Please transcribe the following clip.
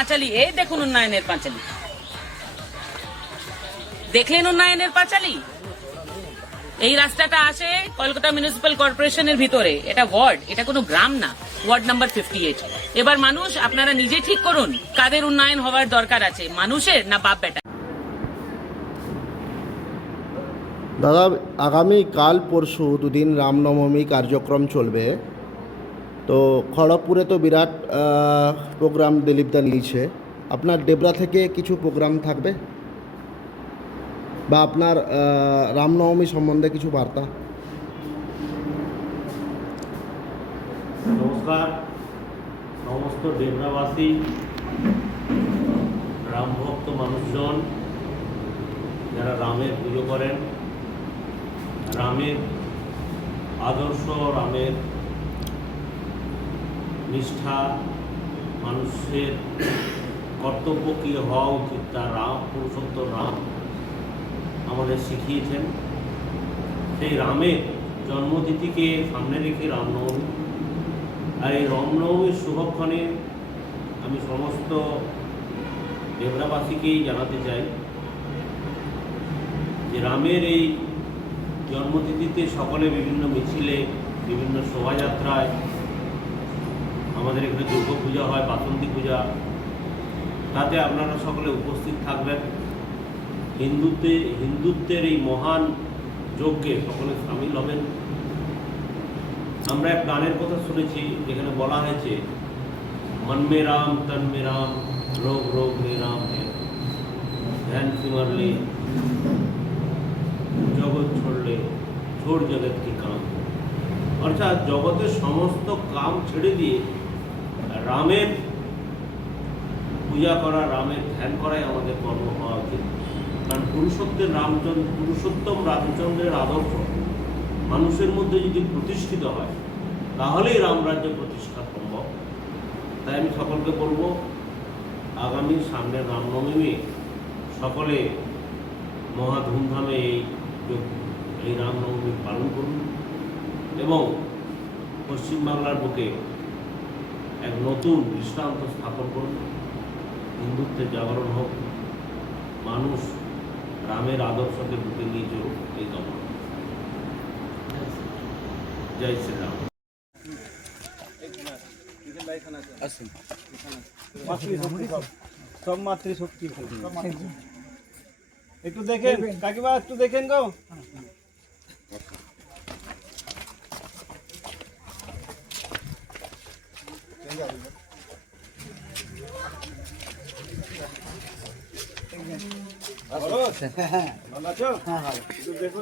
পাঁচালী, এই দেখুন উন্নয়নের পাঁচালী, দেখলেন উন্নয়নের পাঁচালী? এই রাস্তাটা আসে কলকাতা মিউনিসিপ্যাল কর্পোরেশনের ভিতরে, এটা ওয়ার্ড, এটা কোনো গ্রাম না, ওয়ার্ড নাম্বার 58। এবার মানুষ আপনারা নিজে ঠিক করুন কাদের উন্নয়ন হওয়ার দরকার আছে, মানুষের না বাপ বেটা। দাদা, আগামী কাল পরশু দুদিন রামনবমী কার্যক্রম চলবে, তো খড়গপুরে তো বিরাট প্রোগ্রাম দিলীপদা নিয়েছে, আপনার ডেবরা থেকে কিছু প্রোগ্রাম থাকবে বা আপনার রামনবমী সম্বন্ধে কিছু বার্তা? নমস্কার সমস্ত ডেবরাবাসী, রামভক্ত মানুষজন যারা রামের পুজো করেন, রামের আদর্শ, রামের নিষ্ঠা, মানুষের কর্তব্য কী হওয়া উচিত তা রাম, পুরুষোত্তম রাম আমাদের শিখিয়েছেন। সেই রামের জন্মতিথিকে সামনে রেখে রামনবমী, আর এই রামনবমীর শুভক্ষণে আমি সমস্ত ডেবরাবাসীকেই জানাতে চাই যে রামের এই জন্মতিথিতে সকলে বিভিন্ন মিছিলে, বিভিন্ন শোভাযাত্রায়, আমাদের এখানে দুর্গা পূজা হয়, বাসন্তী পূজা, তাতে আপনারা সকলে উপস্থিত থাকবেন। হিন্দুত্বের এই মহান যজ্ঞে সকলে সামিল হবেন। আমরা এক গানের কথা শুনেছি যেখানে বলা হয়েছে, মন মে রাম তন মে রাম, রোগ রোগ মে রাম হে, ধ্যান সিমরলে জগৎ ছড়লে ছোড় জগৎ কি কাম। অর্থাৎ জগতের সমস্ত কাম ছেড়ে দিয়ে রামের পূজা করা, রামের ধ্যান করাই আমাদের কর্ম হওয়া উচিত। কারণ পুরুষোত্তম রামচন্দ্রের আদর্শ মানুষের মধ্যে যদি প্রতিষ্ঠিত হয় তাহলেই রামরাজ্য প্রতিষ্ঠা সম্ভব। তাই আমি সকলকে বলবো, আগামী সামনের রামনবমী সকলে মহা ধুমধামে এই রামনবমী পালন করুন এবং পশ্চিমবাংলার বুকে এক নতুন দৃষ্টান্ত স্থাপন করুন। হিন্দুত্বের জাগরণ হোক, মানুষ রামের আদর্শকে বুকে নিয়ে চলুক, এই কামনা। জয় শ্রীরাম। সব মাতৃশক্তি একটু দেখেন কাকিমা, একটু দেখেন গো। ভালো আছো? দেখো